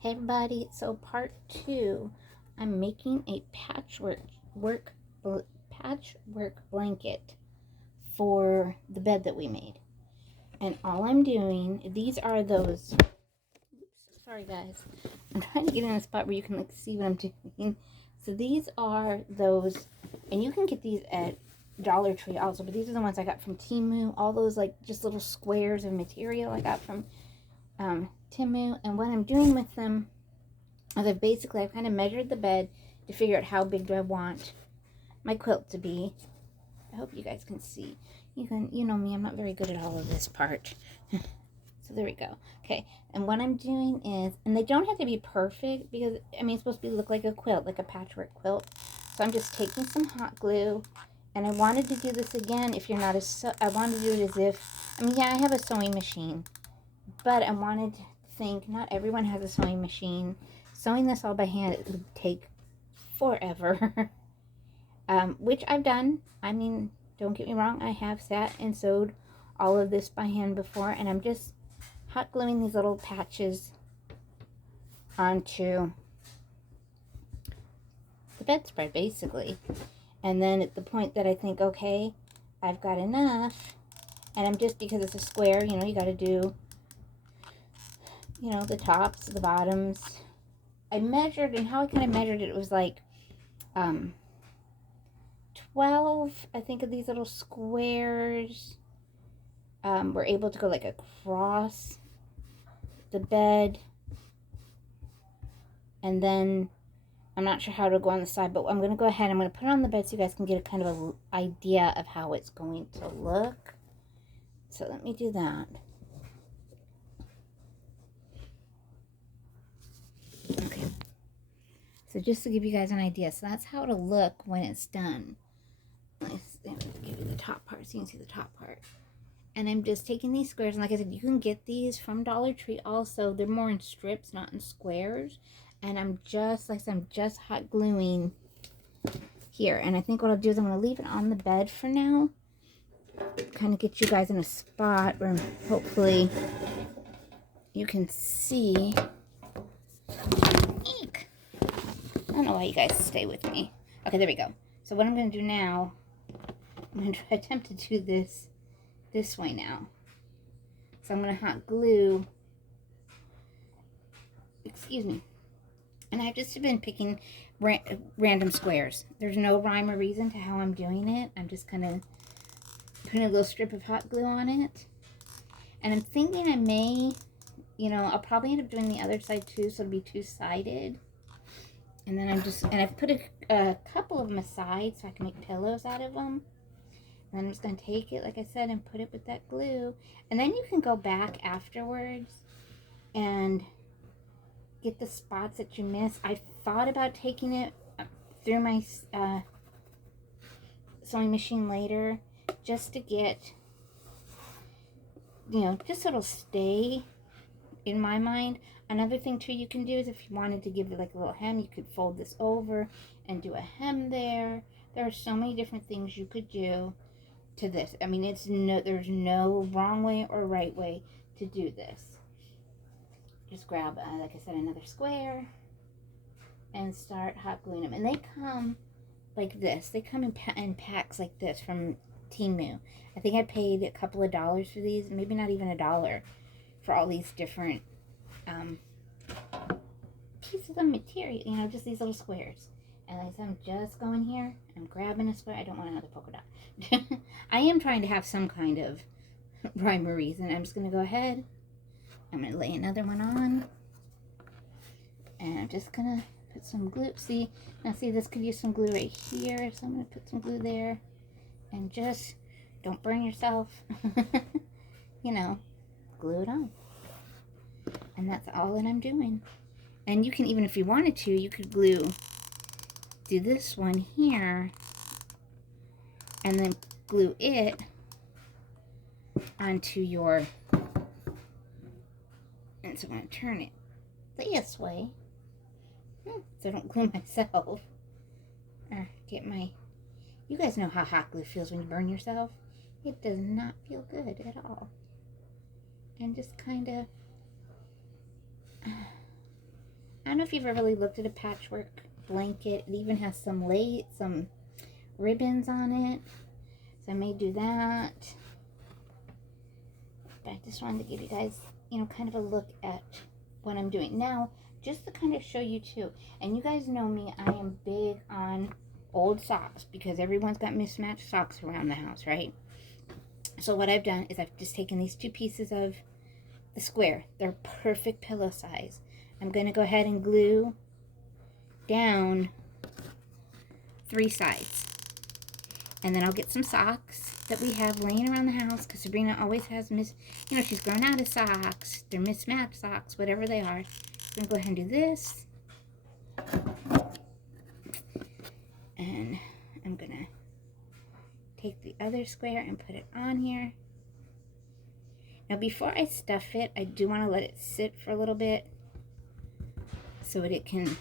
Hey everybody, so part two, I'm making a work patchwork blanket for the bed that we made. And all I'm doing, these are those, oops, sorry guys, I'm trying to get in a spot where you can see what I'm doing. So these are those, and you can get these at Dollar Tree also, but these are the ones I got from Temu, all those like just little squares of material I got from Temu. And what I'm doing with them as I've kind of measured the bed to figure out how big do I want my quilt to be. I hope you guys can see. You know me, I'm not very good at all of this part. So there we go. Okay, and what I'm doing is, and they don't have to be perfect because, I mean, it's supposed to look like a quilt, like a patchwork quilt. So I'm just taking some hot glue, and I wanted to do this again if you're not I wanted to do it as if, I mean, yeah, I have a sewing machine, but I wanted to think not everyone has a sewing machine. Sewing this all by hand, it would take forever. Which I've done. I mean, don't get me wrong, I have sat and sewed all of this by hand before, and I'm just hot gluing these little patches onto the bedspread, basically. And then at the point that I think, okay, I've got enough, and I'm just, because it's a square, you know, you got to do, you know, the tops, the bottoms. I measured, and how I kind of measured it was like 12, I think, of these little squares were able to go like across the bed. And then I'm not sure how to go on the side, but I'm going to go ahead. I'm going to put it on the bed so you guys can get a kind of an idea of how it's going to look. So let me do that. Okay. So just to give you guys an idea. So that's how it'll look when it's done. Let's give you the top part so you can see the top part. And I'm just taking these squares, and like I said, you can get these from Dollar Tree also. They're more in strips, not in squares. And I'm just, like I said, I'm just hot gluing here. And I think what I'll do is I'm going to leave it on the bed for now. Kind of get you guys in a spot where hopefully you can see. Eek. I don't know why you guys stay with me. Okay, there we go. So what I'm going to do now, I'm going to attempt to do this way now. So I'm going to hot glue, excuse me, and I've just been picking random squares. There's no rhyme or reason to how I'm doing it. I'm just kind of putting a little strip of hot glue on it. And I'm thinking I may, you know, I'll probably end up doing the other side too, so it'll be two-sided. And then I've put a couple of them aside so I can make pillows out of them. And then I'm just going to take it, like I said, and put it with that glue. And then you can go back afterwards and get the spots that you miss. I thought about taking it through my sewing machine later just to get, you know, just so it'll stay in my mind. Another thing too you can do is if you wanted to give it like a little hem, you could fold this over and do a hem there. There are so many different things you could do to this. I mean, there's no wrong way or right way to do this. Just grab, like I said, another square and start hot gluing them. And they come like this. They come in packs like this from Temu. I think I paid a couple of dollars for these, maybe not even $1 for all these different pieces of material, you know, just these little squares. And like I said, I'm just going here, I'm grabbing a square. I don't want another polka dot. I am trying to have some kind of rhyme or reason. I'm just going to go ahead, I'm going to lay another one on, and I'm just going to put some glue. See, now see, this could use some glue right here, so I'm going to put some glue there, and just don't burn yourself. You know, glue it on. And that's all that I'm doing. And you can, even if you wanted to, you could do this one here and then glue it onto your, and so I'm going to turn it this way so I don't glue myself or get my, you guys know how hot glue feels when you burn yourself. It does not feel good at all. And just kind of don't know if you've ever really looked at a patchwork blanket. It even has some ribbons on it. So I may do that. But I just wanted to give you guys, you know, kind of a look at what I'm doing. Now, just to kind of show you too, and you guys know me, I am big on old socks because everyone's got mismatched socks around the house, right? So what I've done is I've just taken these two pieces of the square. They're perfect pillow size. I'm going to go ahead and glue down 3 sides. And then I'll get some socks that we have laying around the house because Sabrina always has she's grown out of socks. They're mismatched socks, whatever they are. I'm going to go ahead and do this. And I'm going to take the other square and put it on here. Now before I stuff it, I do want to let it sit for a little bit so that it can,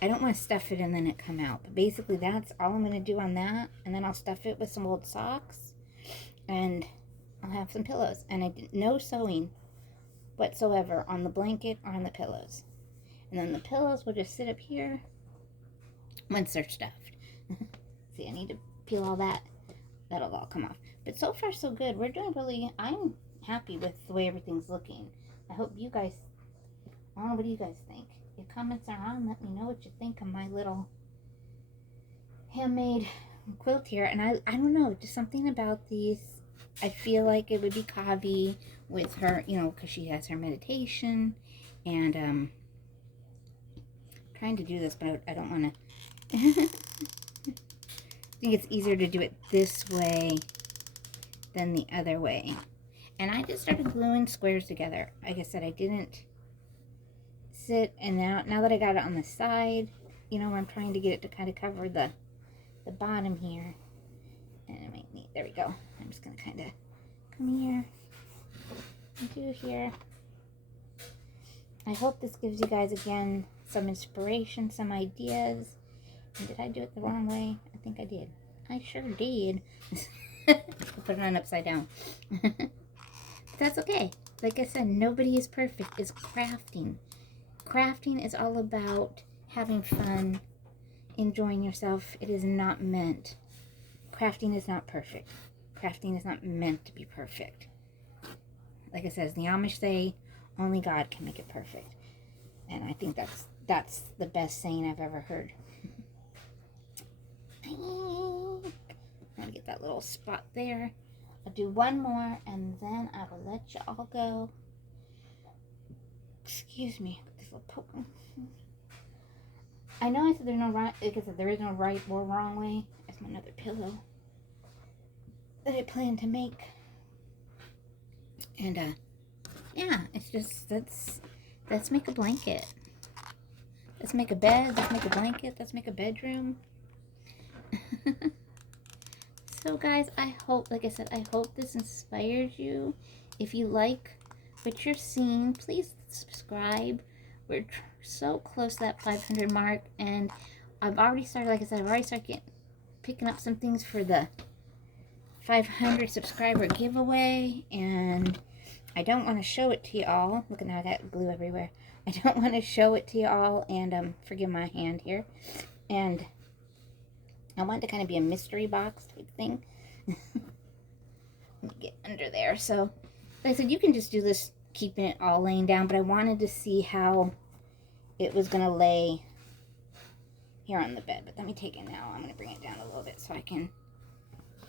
I don't want to stuff it and then it come out. But basically that's all I'm going to do on that. And then I'll stuff it with some old socks and I'll have some pillows. And I did no sewing whatsoever on the blanket or on the pillows. And then the pillows will just sit up here once they're stuffed. See, I need to peel all that. That'll all come off. But so far so good. We're doing really, I'm happy with the way everything's looking. I hope you guys, I don't know, what do you guys think? Your comments are on. Let me know what you think of my little handmade quilt here. And I don't know, just something about these. I feel like it would be Kavi with her, you know, because she has her meditation. And trying to do this, but I don't want to. I think it's easier to do it this way than the other way. And I just started gluing squares together. Like I said, I didn't sit, and now that I got it on the side, you know, I'm trying to get it to kind of cover the bottom here. And I might need, there we go. I'm just going to kind of come here and do here. I hope this gives you guys, again, some inspiration, some ideas. And did I do it the wrong way? I think I did. I sure did. Put it on upside down. But that's okay. Like I said, nobody is perfect. It's crafting. Crafting is all about having fun, enjoying yourself. It is not meant. Crafting is not perfect. Crafting is not meant to be perfect. Like I said, as the Amish say, only God can make it perfect. And I think that's the best saying I've ever heard. I'm gonna get that little spot there. I'll do one more and then I will let you all go. Excuse me, this little poke. I know I said there's no right, like I said, there is no right or wrong way. That's my another pillow that I plan to make. And yeah, it's just, let's make a blanket. Let's make a bed, let's make a blanket, let's make a bedroom. So guys, I hope, like I said, I hope this inspires you. If you like what you're seeing, please subscribe. We're so close to that 500 mark, and I've already started, like I said, I've already started picking up some things for the 500 subscriber giveaway, and I don't want to show it to y'all. Look at now, I got glue everywhere. I don't want to show it to y'all, and forgive my hand here. And I want it to kind of be a mystery box type thing. Let me get under there. So, like I said, you can just do this, keeping it all laying down, but I wanted to see how it was going to lay here on the bed. But let me take it now. I'm going to bring it down a little bit so I can